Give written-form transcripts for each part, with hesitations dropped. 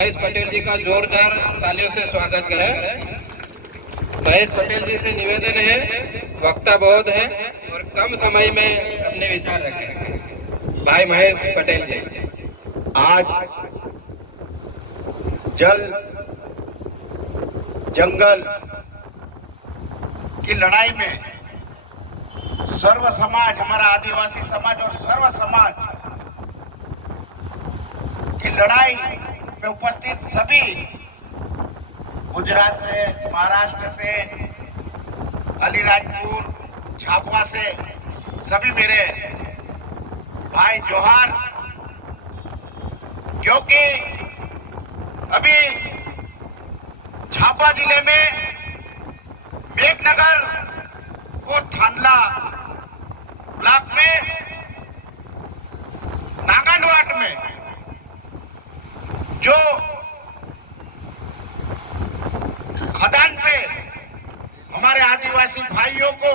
महेश पटेल जी का जोरदार तालियों से स्वागत करें। महेश पटेल जी से निवेदन है, वक्ता बहुत है और कम समय में अपने विचार रखें। भाई महेश पटेल जी। आज जल जंगल की लड़ाई में सर्व समाज, हमारा आदिवासी समाज और सर्व समाज की लड़ाई में उपस्थित सभी, गुजरात से, महाराष्ट्र से, अलीराजपुर, झाबुआ से सभी मेरे भाई जोहार। क्योंकि अभी झाबुआ जिले में मेघनगर और थानला ब्लॉक में नागानवाट में जो खदान पे हमारे आदिवासी भाइयों को,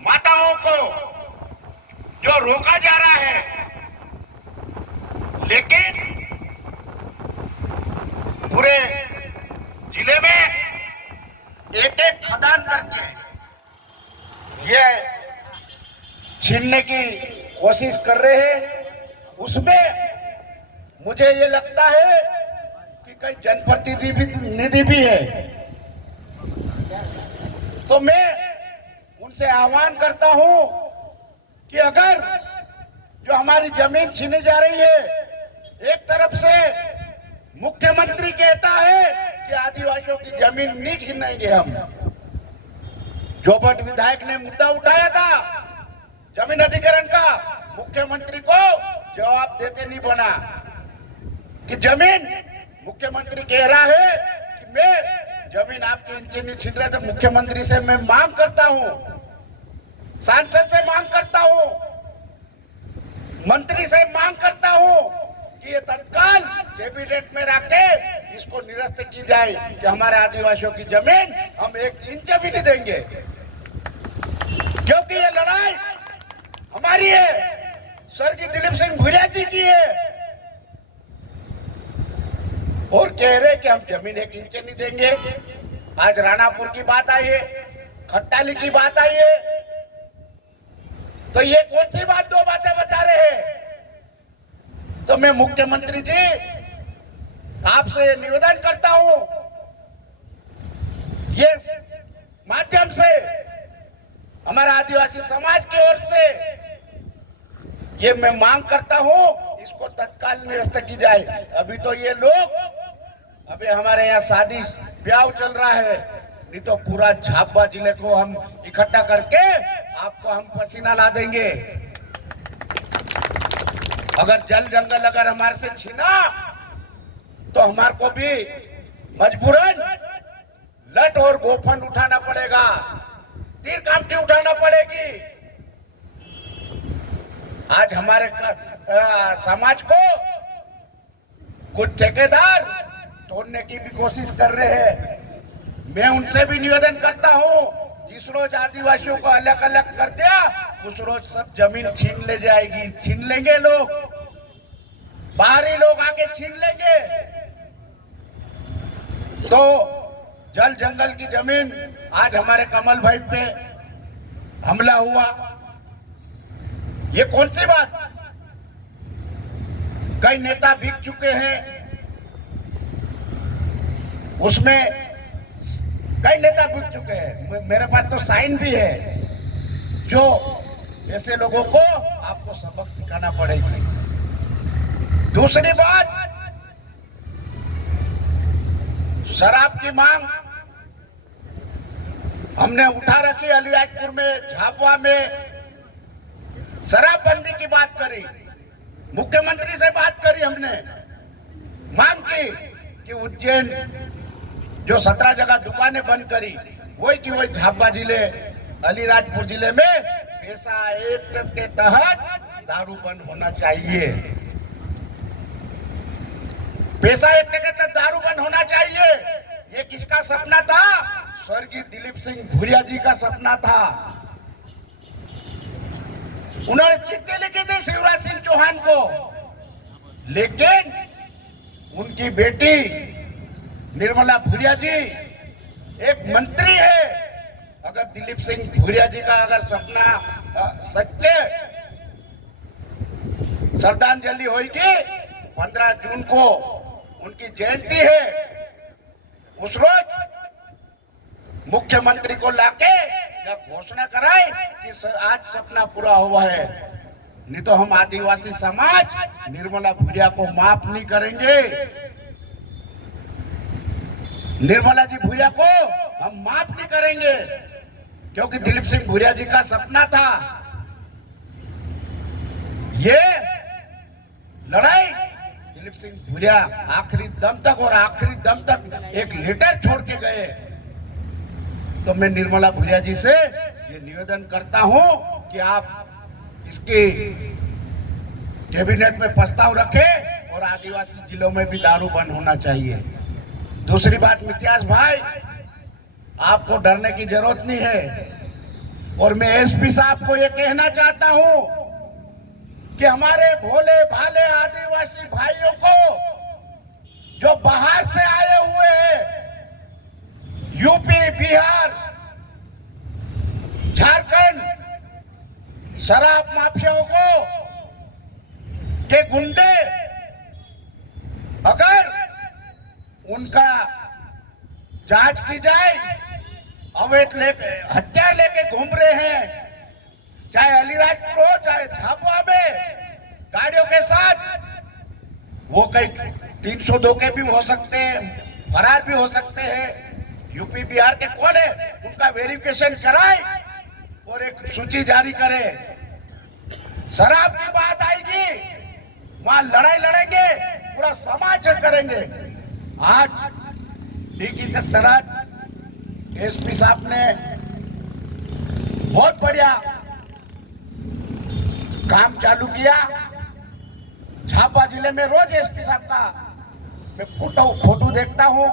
माताओं को जो रोका जा रहा है, लेकिन पूरे जिले में एक एक खदान करके ये छीनने की कोशिश कर रहे हैं। उसमें मुझे ये लगता है कि कई जनप्रतिनिधि भी है। तो मैं उनसे आह्वान करता हूं कि अगर जो हमारी जमीन छीनी जा रही है, एक तरफ से मुख्यमंत्री कहता है कि आदिवासियों की जमीन नहीं छीनेंगे हम। जोबट विधायक ने मुद्दा उठाया था जमीन अधिग्रहण का, मुख्यमंत्री को जवाब देते नहीं बना कि जमीन, मुख्यमंत्री कह रहा है कि मैं जमीन आपके इंचे नहीं छीन रहे। तो मुख्यमंत्री से मैं मांग करता हूं, सांसद से मांग करता हूं, मंत्री से मांग करता हूं कि ये तत्काल कैबिनेट में रखे इसको निरस्त की जाए कि हमारे आदिवासियों की जमीन हम एक इंच भी नहीं देंगे। क्योंकि ये लड़ाई हमारी है, स्वर्गीय दिलीप सिंह भूरिया जी की है, और कह रहे कि हम जमीन एक इंच नहीं देंगे। आज राणापुर की बात आई है, खट्टाली की बात आई है, तो ये कौन सी बात, दो बातें बता रहे हैं। तो मैं मुख्यमंत्री जी आपसे निवेदन करता हूं, ये माध्यम से हमारा आदिवासी समाज की ओर से ये मैं मांग करता हूं, इसको तत्काल निरस्त की जाए। अभी तो ये लोग, अभी हमारे यहाँ शादी ब्याह चल रहा है, नहीं तो पूरा झाबुआ जिले को हम इकट्ठा करके आपको हम पसीना ला देंगे। अगर जल जंगल अगर हमारे से छीना तो हमारे को भी मजबूरन लट और गोफन उठाना पड़ेगा, तीर कामठी उठाना पड़ेगी। आज हमारे समाज को कुछ ठेकेदार तोड़ने की भी कोशिश कर रहे हैं। मैं उनसे भी निवेदन करता हूं, जिस रोज आदिवासियों को अलग अलग कर दिया, उस रोज सब जमीन छीन ले जाएगी, छीन लेंगे लोग, बाहरी लोग आके छीन लेंगे। तो जल जंगल की जमीन, आज हमारे कमल भाई पे हमला हुआ, ये कौन सी बात। कई नेता बिक चुके हैं, उसमें कई नेता बिक चुके हैं। मेरे पास तो साइन भी है। जो ऐसे लोगों को आपको सबक सिखाना पड़ेगी। दूसरी बात, शराब की मांग हमने उठा रखी। अलीराजपुर में, झाबुआ में शराबबंदी की बात करी, मुख्यमंत्री से बात करी, हमने मांग की कि उज्जैन जो 17 जगह दुकानें बंद करी, वही की वही झाबुआ जिले, अलीराजपुर जिले में पैसा एक्ट के तहत दारू बंद होना चाहिए। पैसा एक्ट के तहत दारू बंद होना चाहिए। ये किसका सपना था? स्वर्गीय दिलीप सिंह भूरिया जी का सपना था। उन्होंने चिट्ठी लिखी थी शिवराज सिंह चौहान को, लेकिन उनकी बेटी निर्मला भूरिया जी एक मंत्री है। अगर दिलीप सिंह भूरिया जी का अगर सपना सच्चे श्रद्धांजलि होगी 15 जून को उनकी जयंती है, उस रोज मुख्यमंत्री को लाके या घोषणा कराए कि सर आज सपना पूरा हुआ है। नहीं तो हम आदिवासी समाज निर्मला भूरिया को माफ नहीं करेंगे। निर्मला जी भूरिया को हम माफ नहीं करेंगे, क्योंकि दिलीप सिंह भूरिया जी का सपना था ये लड़ाई। दिलीप सिंह भूरिया आखिरी दम तक और आखिरी दम तक एक लेटर छोड़ के गए। तो मैं निर्मला भूरिया जी से ये निवेदन करता हूं कि आप इसकी कैबिनेट में प्रस्ताव रखें और आदिवासी जिलों में भी दारू बंद होना चाहिए। दूसरी बात मित्यास भाई, आपको डरने की जरूरत नहीं है। और मैं एसपी साहब को ये कहना चाहता हूं कि हमारे भोले भाले आदिवासी भाइयों को जो बाहर से आए हुए हैं, यूपी, बिहार, झारखंड, शराब माफियाओं को के गुंडे अगर उनका जांच की जाए, अवैध लेके हथियार लेके घूम रहे हैं, चाहे अलीराजपुर हो चाहे झाबुआ में गाड़ियों के साथ, वो कई 302 के भी हो सकते हैं, फरार भी हो सकते हैं। यूपी बिहार के कौन है उनका वेरिफिकेशन कराए और एक सूची जारी करे। शराब की बात आएगी वहां लड़ाई लड़ेंगे, पूरा समाज करेंगे। आज डीकी तरह एसपी साहब ने बहुत बढ़िया काम चालू किया। झाबुआ जिले में रोज एसपी साहब का मैं फोटो देखता हूँ,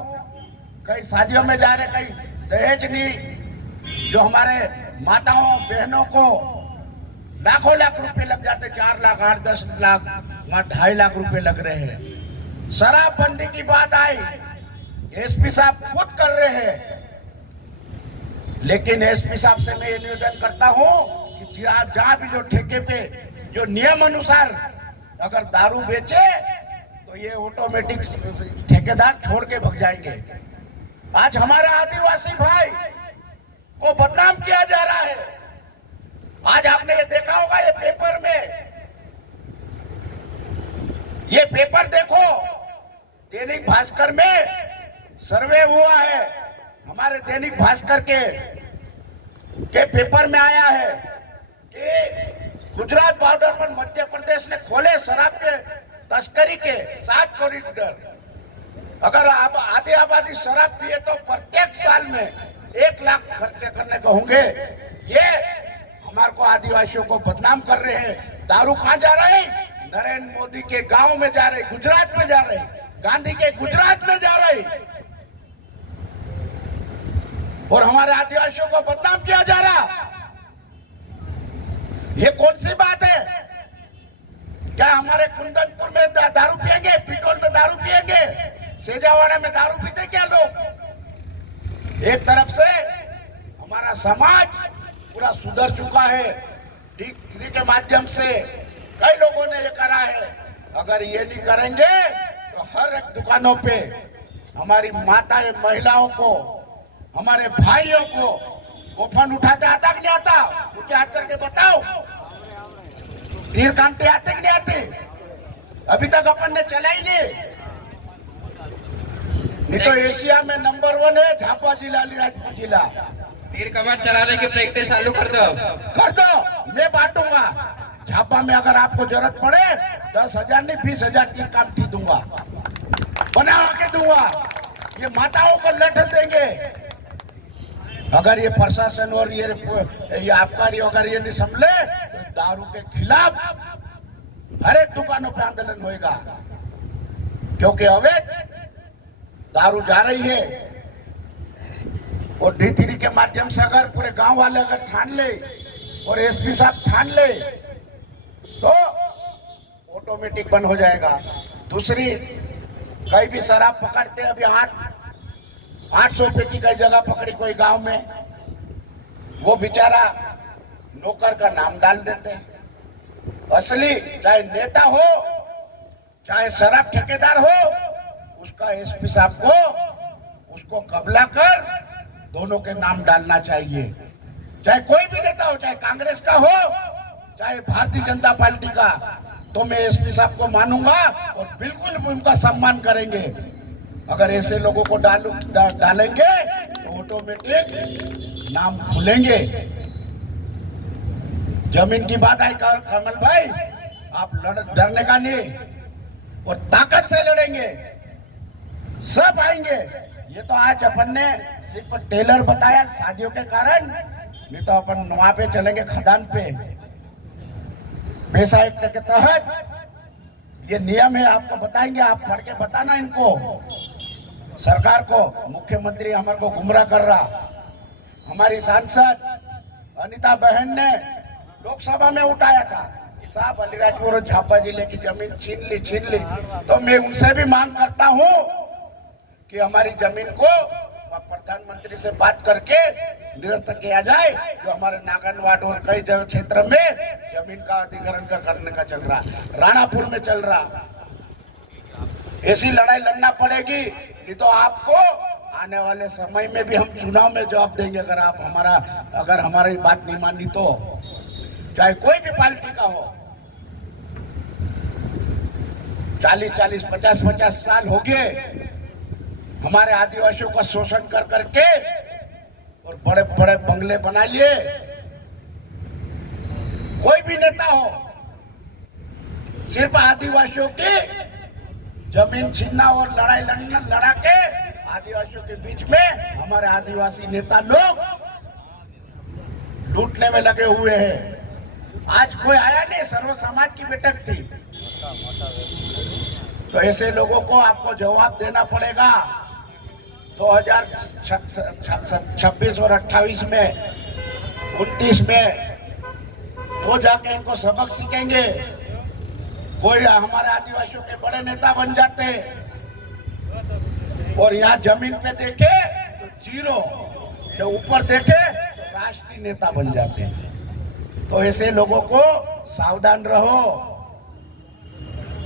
कई शादियों में जा रहे, कई दहेज नहीं, जो हमारे माताओं बहनों को लाखों लाख रुपए लग जाते, 4 लाख 8-10 लाख, वहां 2.5 लाख रुपए लग रहे हैं। शराबबंदी की बात आई, एसपी साहब खुद कर रहे हैं, लेकिन एसपी साहब से मैं ये निवेदन करता हूं कि जहां भी जो ठेके पे जो नियम अनुसार अगर दारू बेचे तो ये ऑटोमेटिक ठेकेदार छोड़ के भग जाएंगे। आज हमारा आदिवासी भाई को बदनाम किया जा रहा है। आज आपने ये देखा होगा, ये पेपर में, ये पेपर देखो, दैनिक भास्कर में सर्वे हुआ है, हमारे दैनिक भास्कर के पेपर में आया है कि गुजरात बॉर्डर पर मध्य प्रदेश ने खोले शराब के तस्करी के 7 कॉरिडोर। अगर आप आधी आबादी शराब पिए तो प्रत्येक साल में 1 लाख खर्चे करने को होंगे। ये हमारे को आदिवासियों को बदनाम कर रहे हैं। दारू कहाँ जा रहे हैं? नरेंद्र मोदी के गांव में जा रहे, गुजरात में जा रहे, गांधी के गुजरात में जा रहे, और हमारे आदिवासियों को बदनाम किया जा रहा। ये कौन सी बात है? क्या हमारे कुंदनपुर में दारू पिएंगे, पिटोल में दारू पिएंगे, सेजावाड़ा में दारू पीते क्या लोग? एक तरफ से हमारा समाज पूरा सुधर चुका है, D3 के माध्यम से कई लोगों ने ये करा है। अगर ये नहीं करेंगे तो हर एक दुकानों पे हमारी माताएं, महिलाओं को, हमारे भाइयों को गोफन उठाते आता कि नहीं आता? उनके हाथ करके बताओ। तीर कामटे आते कि नहीं आते? अभी तक अपन ने चला ही नहीं तो एशिया में नंबर 1 है झाबुआ जिला, अलीराजपुर जिला। तीर कमान चलाने की प्रैक्टिस चालू कर दो। मैं बांटूंगा। झाबुआ में अगर आपको जरूरत पड़े 10,000 नहीं 20,000 तीर कामठी दूंगा, बना के दूंगा। ये माताओं को लठ देंगे। अगर ये प्रशासन और ये आबकारी अगर ये नहीं संभले तो दारू के खिलाफ हर एक दुकानों पे आंदोलन होएगा, क्योंकि अवैध दारू जा रही है। और D3 के माध्यम से अगर पूरे गांव वाले अगर ठान ले और एसपी साहब ठान ले तो ऑटोमेटिक बंद हो जाएगा। दूसरी कहीं भी शराब पकड़ते, अभी 800 पेटी की जगह पकड़ी कोई गांव में, वो बेचारा नौकर का नाम डाल देते हैं। असली चाहे नेता हो चाहे शराब ठेकेदार हो, उसका एसपी साहब को उसको कबला कर दोनों के नाम डालना चाहिए। चाहे कोई भी नेता हो, चाहे कांग्रेस का हो चाहे भारतीय जनता पार्टी का, तो मैं एसपी साहब को मानूंगा और बिल्कुल उनका सम्मान करेंगे। अगर ऐसे लोगों को डालेंगे तो ऑटोमेटिक नाम खुलेंगे। जमीन की बात आई कमल भाई, आप डरने का नहीं और ताकत से लड़ेंगे, सब आएंगे। ये तो आज अपन ने सिर्फ टेलर बताया शादियों के कारण, नहीं तो अपन वहां पे चलेंगे खदान पे। पैसा एक्ट के तहत ये नियम है, आपको बताएंगे, आप पढ़ के बताना इनको, सरकार को। मुख्यमंत्री हमारे को गुमराह कर रहा। हमारी सांसद अनिता बहन ने लोकसभा में उठाया था कि साहब अलीराजपुर और झापा जिले की जमीन छीन ली। तो मैं उनसे भी मांग करता हूं कि हमारी जमीन को प्रधानमंत्री से बात करके निरस्त किया जाए। जो हमारे नागनवाड और कई जगह क्षेत्र में जमीन का अधिग्रहण का करने का चल रहा, राणापुर में चल रहा, ऐसी लड़ाई लड़ना पड़ेगी। नहीं तो आपको आने वाले समय में भी हम चुनाव में जवाब देंगे अगर हमारी बात नहीं मानी तो, चाहे कोई भी पार्टी का हो। 40-40, 50-50 साल हो गए हमारे आदिवासियों का शोषण कर करके और बड़े बड़े बंगले बना लिए। कोई भी नेता हो, सिर्फ आदिवासियों की जमीन छीनना और लड़ाई लड़ा के आदिवासियों के बीच में हमारे आदिवासी नेता लोग लूटने में लगे हुए हैं। आज कोई आया नहीं, सर्व समाज की बैठक थी। तो ऐसे लोगों को आपको जवाब देना पड़ेगा। 2026 और 28 में 29 में तो जाके इनको सबक सीखेंगे। कोई हमारे आदिवासियों के बड़े नेता बन जाते और यहाँ जमीन पे देखे तो जीरो, जो ऊपर देखे तो राष्ट्रीय नेता बन जाते हैं। तो ऐसे लोगों को सावधान रहो,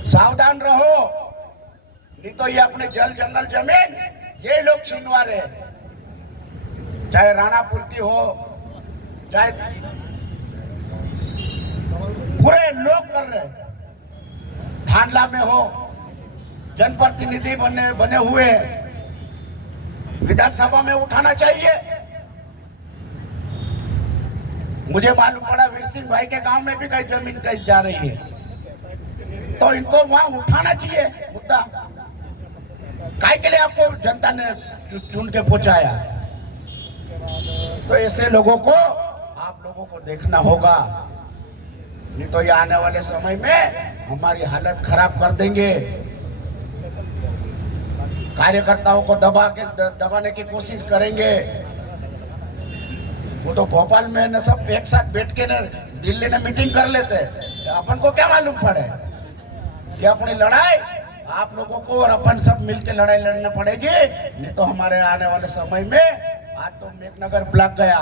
सावधान रहो, नहीं तो ये अपने जल जंगल जमीन ये लोग छीनवा रहे, चाहे राणापुर की हो चाहे पूरे लोग कर रहे, थानला में हो, जनप्रतिनिधि बने हुए, विधानसभा में उठाना चाहिए। मुझे मालूम पड़ा वीर सिंह भाई के गांव में भी कई जमीन कहीं जा रही है, तो इनको वहां उठाना चाहिए मुद्दा। काय के लिए आपको जनता ने चुन के पहुंचाया? तो ऐसे लोगों को आप लोगों को देखना होगा, नहीं तो ये आने वाले समय में हमारी हालत खराब कर देंगे। कार्यकर्ताओं को दबाने की कोशिश करेंगे। वो तो भोपाल में न सब एक साथ बैठ के न दिल्ली में मीटिंग कर लेते, अपन को क्या मालूम पड़े कि अपनी लड़ाई आप लोगों को और अपन सब मिलकर लड़ाई लड़ना पड़ेगी। नहीं तो हमारे आने वाले समय में, आज तो मेघनगर ब्लॉक गया,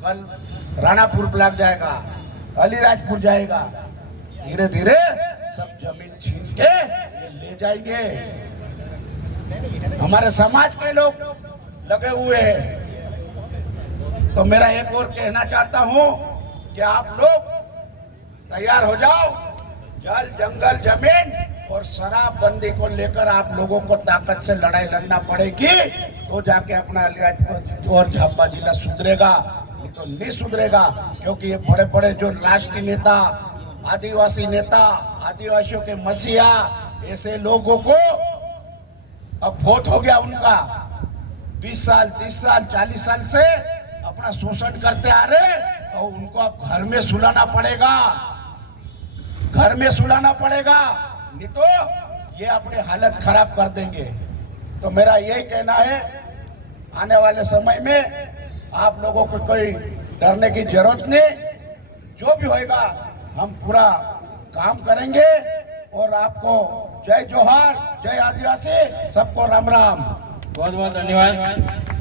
कल राणापुर ब्लॉक जाएगा, अलीराजपुर जाएगा, धीरे धीरे सब जमीन छीन के ये ले जाएंगे। हमारे समाज के लोग लगे हुए हैं। तो मेरा एक और कहना चाहता हूं कि आप लोग तैयार हो जाओ। जल जंगल जमीन और शराबबंदी को लेकर आप लोगों को ताकत से लड़ाई लड़ना पड़ेगी, तो जाके अपना अलीराजपुर और झाबा जिला सुधरेगा, नहीं तो नहीं सुधरेगा। क्योंकि ये बड़े बड़े जो राष्ट्रीय नेता, आदिवासी नेता, आदिवासियों के मसीहा, ऐसे लोगों को अब वोट हो गया उनका। 20 साल 30 साल 40 साल से अपना शोषण करते आ रहे, तो उनको अब घर में सुलाना पड़ेगा, घर में सुलाना पड़ेगा, नहीं तो ये अपनी हालत खराब कर देंगे। तो मेरा यही कहना है, आने वाले समय में आप लोगों को कोई डरने की जरूरत नहीं। जो भी होएगा हम पूरा काम करेंगे और आपको जय जोहार, जय आदिवासी, सबको राम राम। बहुत बहुत धन्यवाद।